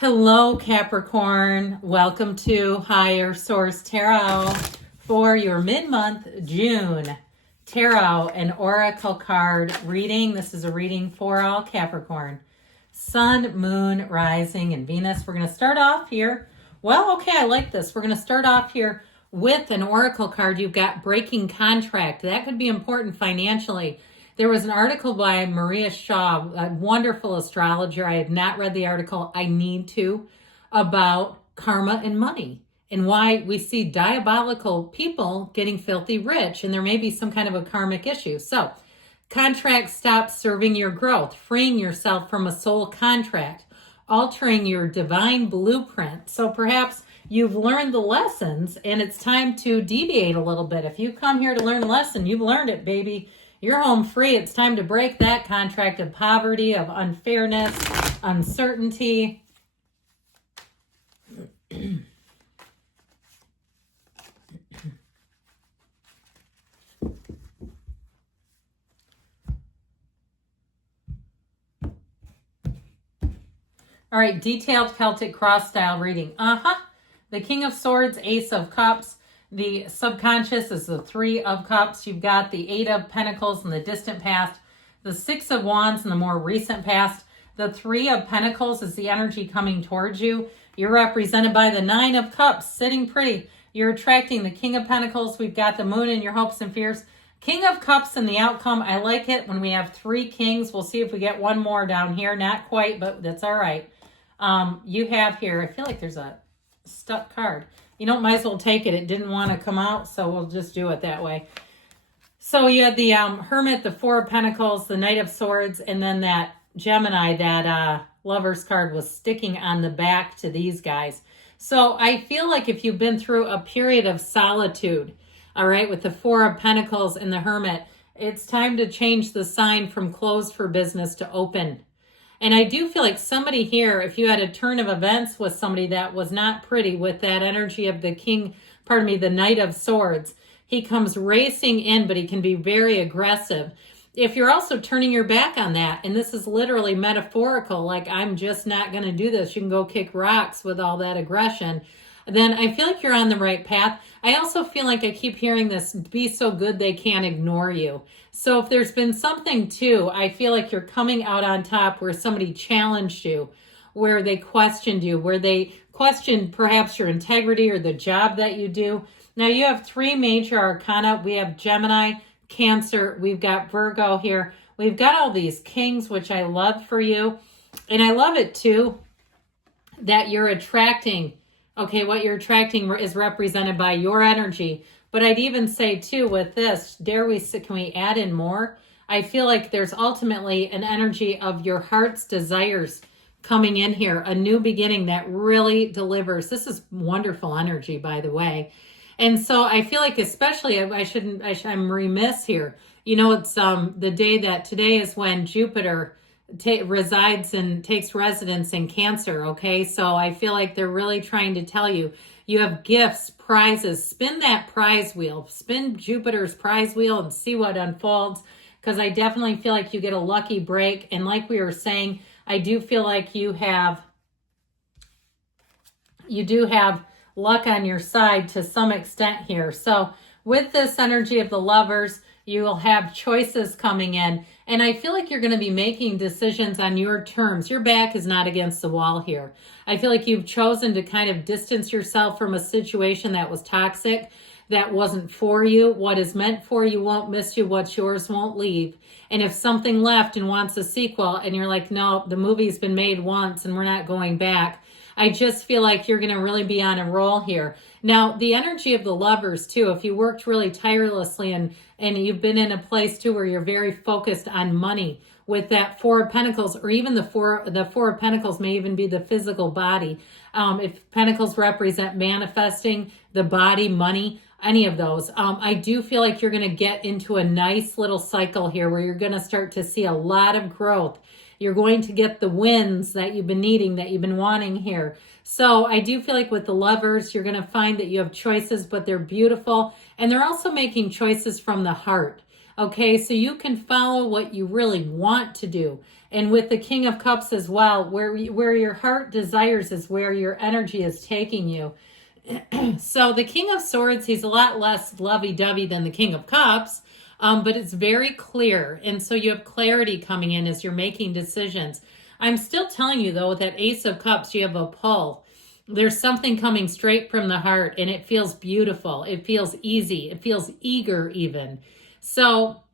Hello, Capricorn. Welcome to Higher Source Tarot for your mid-month June Tarot and Oracle card reading. This is a reading for all Capricorn. Sun, Moon, Rising, and Venus. We're going to start off here. Well, okay, I like this. We're going to start off here with an Oracle card. You've got breaking contract. That could be important financially. There was an article by Maria Shaw, a wonderful astrologer. I have not read the article. I need to, about karma and money and why we see diabolical people getting filthy rich. And there may be some kind of a karmic issue. So contract stops serving your growth, freeing yourself from a soul contract, altering your divine blueprint. So perhaps you've learned the lessons and it's time to deviate a little bit. If you come here to learn a lesson, you've learned it, baby. You're home free. It's time to break that contract of poverty, of unfairness, uncertainty. All right, detailed Celtic cross style reading. The King of Swords, Ace of Cups. The subconscious is the Three of Cups. You've got the Eight of Pentacles in the distant past, the Six of Wands in the more recent past. The Three of Pentacles is the energy coming towards you. You're represented by the Nine of Cups, sitting pretty. You're attracting the King of Pentacles. We've got the Moon in your hopes and fears. King of Cups and the outcome. I like it when we have three kings. We'll see if we get one more down here. Not quite, but that's all right. You have here, I feel like there's a stuck card. You know, might as well take it. It didn't want to come out, so we'll just do it that way. So you had the Hermit, the Four of Pentacles, the Knight of Swords, and then that Gemini, that Lover's card was sticking on the back to these guys. So I feel like if you've been through a period of solitude, all right, with the Four of Pentacles and the Hermit, it's time to change the sign from closed for business to open. And I do feel like somebody here, if you had a turn of events with somebody that was not pretty with that energy of the the Knight of Swords, he comes racing in, but he can be very aggressive. If you're also turning your back on that, and this is literally metaphorical, like I'm just not going to do this, you can go kick rocks with all that aggression, then I feel like you're on the right path. I also feel like I keep hearing this, be so good they can't ignore you. So if there's been something too, I feel like you're coming out on top where somebody challenged you, where they questioned you, where they questioned perhaps your integrity or the job that you do. Now you have three major arcana. We have Gemini, Cancer, we've got Virgo here. We've got all these kings, which I love for you. And I love it too, that you're attracting. Okay, what you're attracting is represented by your energy. But I'd even say too with this, can we add in more? I feel like there's ultimately an energy of your heart's desires coming in here, a new beginning that really delivers. This is wonderful energy, by the way. And so I feel like especially, I'm remiss here. You know, it's the day that today is when Jupiter resides and takes residence in Cancer, okay? So I feel like they're really trying to tell you, you have gifts, prizes. Spin that prize wheel. Spin Jupiter's prize wheel and see what unfolds, because I definitely feel like you get a lucky break. And like we were saying, I do feel like you do have luck on your side to some extent here. So with this energy of the Lovers, you will have choices coming in. And I feel like you're going to be making decisions on your terms. Your back is not against the wall here. I feel like you've chosen to kind of distance yourself from a situation that was toxic, that wasn't for you. What is meant for you won't miss you. What's yours won't leave. And if something left and wants a sequel and you're like, no, the movie's been made once and we're not going back, I just feel like you're going to really be on a roll here. Now, the energy of the Lovers too, if you worked really tirelessly and you've been in a place too where you're very focused on money with that Four of Pentacles, or even the Four of Pentacles may even be the physical body. If Pentacles represent manifesting the body, money, any of those, I do feel like you're going to get into a nice little cycle here where you're going to start to see a lot of growth. You're going to get the wins that you've been needing, that you've been wanting here. So I do feel like with the Lovers, you're going to find that you have choices, but they're beautiful. And they're also making choices from the heart. Okay, so you can follow what you really want to do. And with the King of Cups as well, where your heart desires is where your energy is taking you. So the King of Swords, he's a lot less lovey-dovey than the King of Cups, but it's very clear. And so you have clarity coming in as you're making decisions. I'm still telling you, though, with that Ace of Cups, you have a pull. There's something coming straight from the heart, and it feels beautiful. It feels easy. It feels eager even. So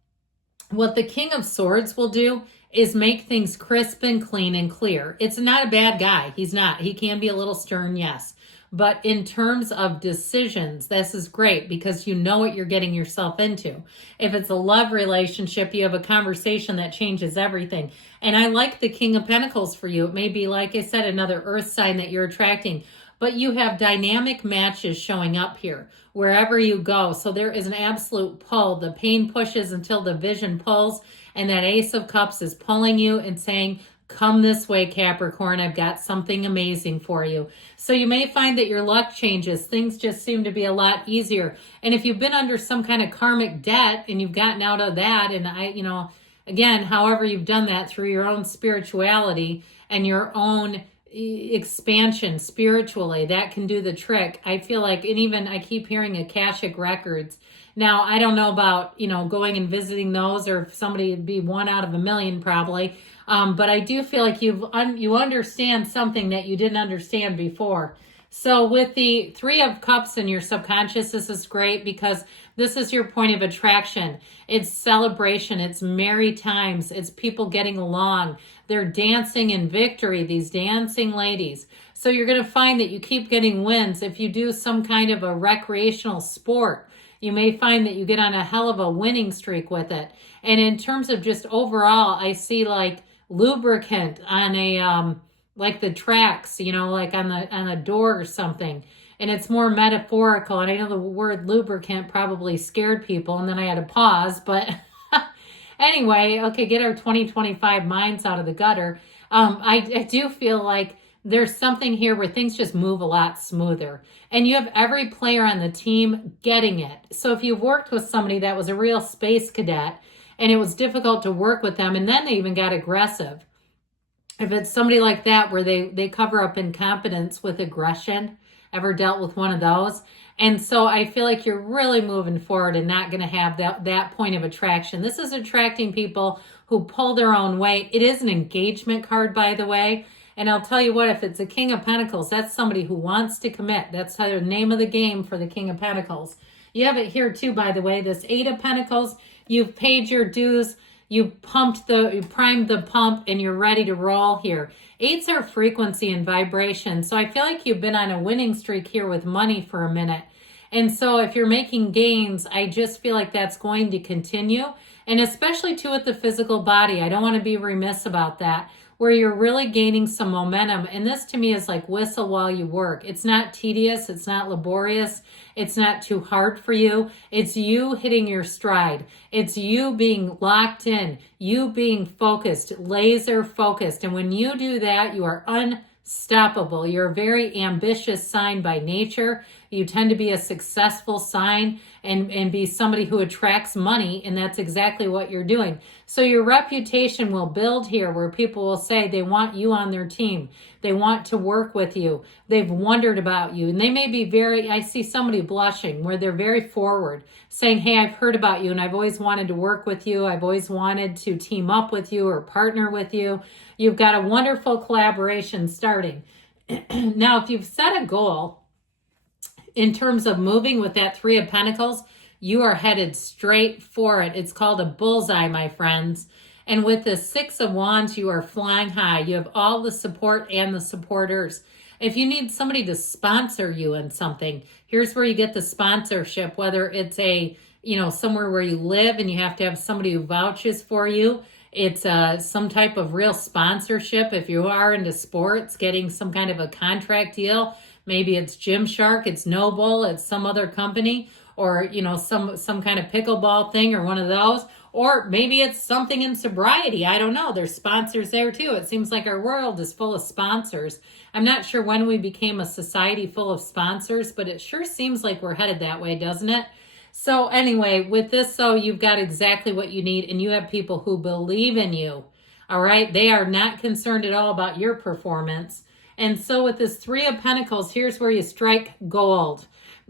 what the King of Swords will do is make things crisp and clean and clear. It's not a bad guy. He's not. He can be a little stern, yes. But in terms of decisions, this is great because you know what you're getting yourself into. If it's a love relationship, you have a conversation that changes everything. And I like the King of Pentacles for you. It may be, like I said, another earth sign that you're attracting. But you have dynamic matches showing up here wherever you go. So there is an absolute pull. The pain pushes until the vision pulls. And that Ace of Cups is pulling you and saying, come this way, Capricorn. I've got something amazing for you. So you may find that your luck changes. Things just seem to be a lot easier. And if you've been under some kind of karmic debt and you've gotten out of that, and again, however you've done that through your own spirituality and your own expansion spiritually, that can do the trick. I feel like, and even I keep hearing Akashic records. Now, I don't know about, going and visiting those, or if somebody would be 1 out of a million probably. But I do feel like you understand something that you didn't understand before. So with the 3 of Cups in your subconscious, this is great because this is your point of attraction. It's celebration. It's merry times. It's people getting along. They're dancing in victory, these dancing ladies. So you're going to find that you keep getting wins. If you do some kind of a recreational sport, you may find that you get on a hell of a winning streak with it. And in terms of just overall, I see like lubricant on a like the tracks, like on a door or something. And it's more metaphorical. And I know the word lubricant probably scared people, and then I had to pause. But anyway, okay, get our 2025 minds out of the gutter. I do feel like there's something here where things just move a lot smoother. And you have every player on the team getting it. So if you've worked with somebody that was a real space cadet and it was difficult to work with them, and then they even got aggressive. If it's somebody like that where they cover up incompetence with aggression, ever dealt with one of those? And so I feel like you're really moving forward and not going to have that point of attraction. This is attracting people who pull their own weight. It is an engagement card, by the way. And I'll tell you what, if it's a King of Pentacles, that's somebody who wants to commit. That's the name of the game for the King of Pentacles. You have it here too, by the way, this 8 of Pentacles. You've paid your dues. You primed the pump, and you're ready to roll here. 8s are frequency and vibration. So I feel like you've been on a winning streak here with money for a minute. And so if you're making gains, I just feel like that's going to continue. And especially too with the physical body. I don't want to be remiss about that, where you're really gaining some momentum. And this to me is like whistle while you work. It's not tedious. It's not laborious. It's not too hard for you. It's you hitting your stride. It's you being locked in, you being focused, laser focused. And when you do that, you are unstoppable. You're a very ambitious sign by nature. You tend to be a successful sign and be somebody who attracts money, and that's exactly what you're doing. So your reputation will build here where people will say they want you on their team. They want to work with you. They've wondered about you. And they may be I see somebody blushing where they're very forward, saying, hey, I've heard about you and I've always wanted to work with you. I've always wanted to team up with you or partner with you. You've got a wonderful collaboration starting. Now, if you've set a goal, in terms of moving with that 3 of Pentacles, you are headed straight for it. It's called a bullseye, my friends. And with the 6 of Wands, you are flying high. You have all the support and the supporters. If you need somebody to sponsor you in something, here's where you get the sponsorship, whether it's somewhere where you live and you have to have somebody who vouches for you. It's some type of real sponsorship. If you are into sports, getting some kind of a contract deal. Maybe it's Gymshark, it's Noble, it's some other company, or some kind of pickleball thing or one of those. Or maybe it's something in sobriety. I don't know. There's sponsors there too. It seems like our world is full of sponsors. I'm not sure when we became a society full of sponsors, but it sure seems like we're headed that way, doesn't it? So anyway, with this though, you've got exactly what you need, and you have people who believe in you. All right. They are not concerned at all about your performance. And so with this Three of Pentacles, here's where you strike gold.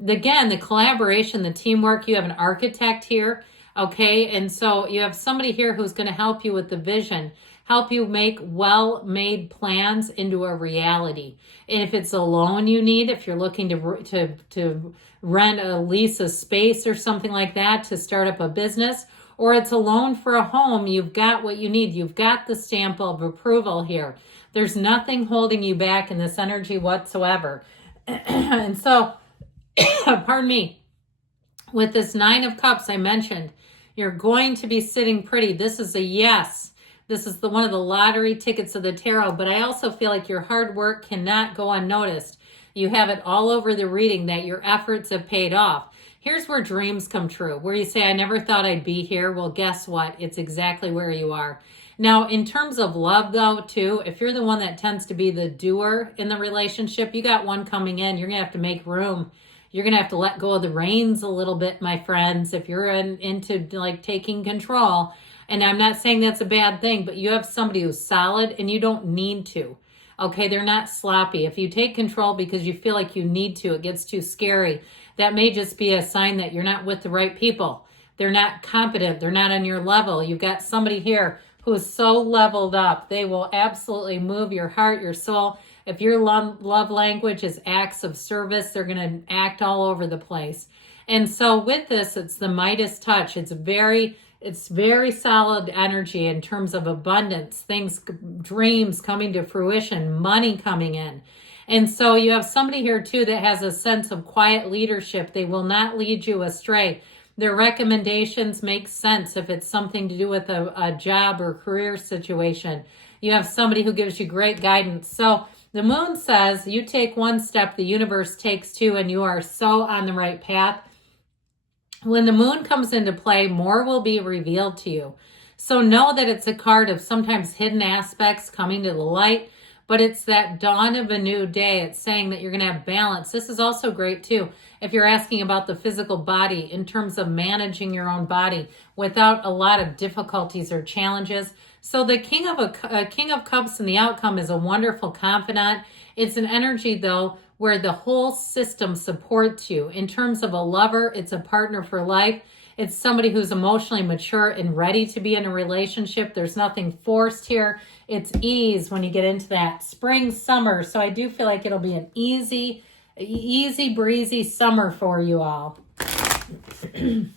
Again, the collaboration, the teamwork, you have an architect here. Okay. And so you have somebody here who's going to help you with the vision, help you make well-made plans into a reality. And if it's a loan you need, if you're looking to rent a lease a space or something like that to start up a business, or it's a loan for a home, you've got what you need. You've got the stamp of approval here. There's nothing holding you back in this energy whatsoever. And so, pardon me, with this Nine of Cups I mentioned, you're going to be sitting pretty. This is a yes. This is one of the lottery tickets of the tarot, but I also feel like your hard work cannot go unnoticed. You have it all over the reading that your efforts have paid off. Here's where dreams come true, where you say, I never thought I'd be here. Well, guess what? It's exactly where you are. Now, in terms of love, though, too, if you're the one that tends to be the doer in the relationship, you got one coming in. You're going to have to make room. You're going to have to let go of the reins a little bit, my friends, if you're into like taking control. And I'm not saying that's a bad thing, but you have somebody who's solid and you don't need to. Okay, they're not sloppy. If you take control because you feel like you need to, it gets too scary. That may just be a sign that you're not with the right people. They're not competent. They're not on your level. You've got somebody here who is so leveled up. They will absolutely move your heart, your soul. If your love language is acts of service, they're going to act all over the place. And so with this, it's the Midas touch. It's very solid energy in terms of abundance, things, dreams coming to fruition, money coming in. And so you have somebody here too that has a sense of quiet leadership. They will not lead you astray. Their recommendations make sense if it's something to do with a job or career situation. You have somebody who gives you great guidance. So the moon says you take one step, the universe takes two, and you are so on the right path. When the moon comes into play, more will be revealed to you. So know that it's a card of sometimes hidden aspects coming to the light, but it's that dawn of a new day. It's saying that you're going to have balance. This is also great too if you're asking about the physical body in terms of managing your own body without a lot of difficulties or challenges. So the King of Cups in the outcome is a wonderful confidant. It's an energy though where the whole system supports you. In terms of a lover, it's a partner for life. It's somebody who's emotionally mature and ready to be in a relationship. There's nothing forced here. It's ease when you get into that spring, summer. So I do feel like it'll be an easy breezy summer for you all. You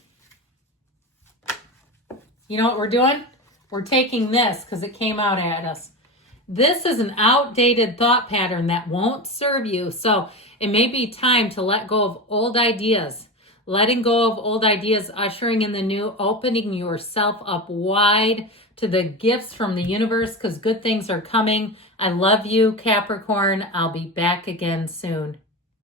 know what we're doing? We're taking this because it came out at us. This is an outdated thought pattern that won't serve you. So it may be time to let go of old ideas. Letting go of old ideas, ushering in the new, opening yourself up wide to the gifts from the universe because good things are coming. I love you, Capricorn. I'll be back again soon.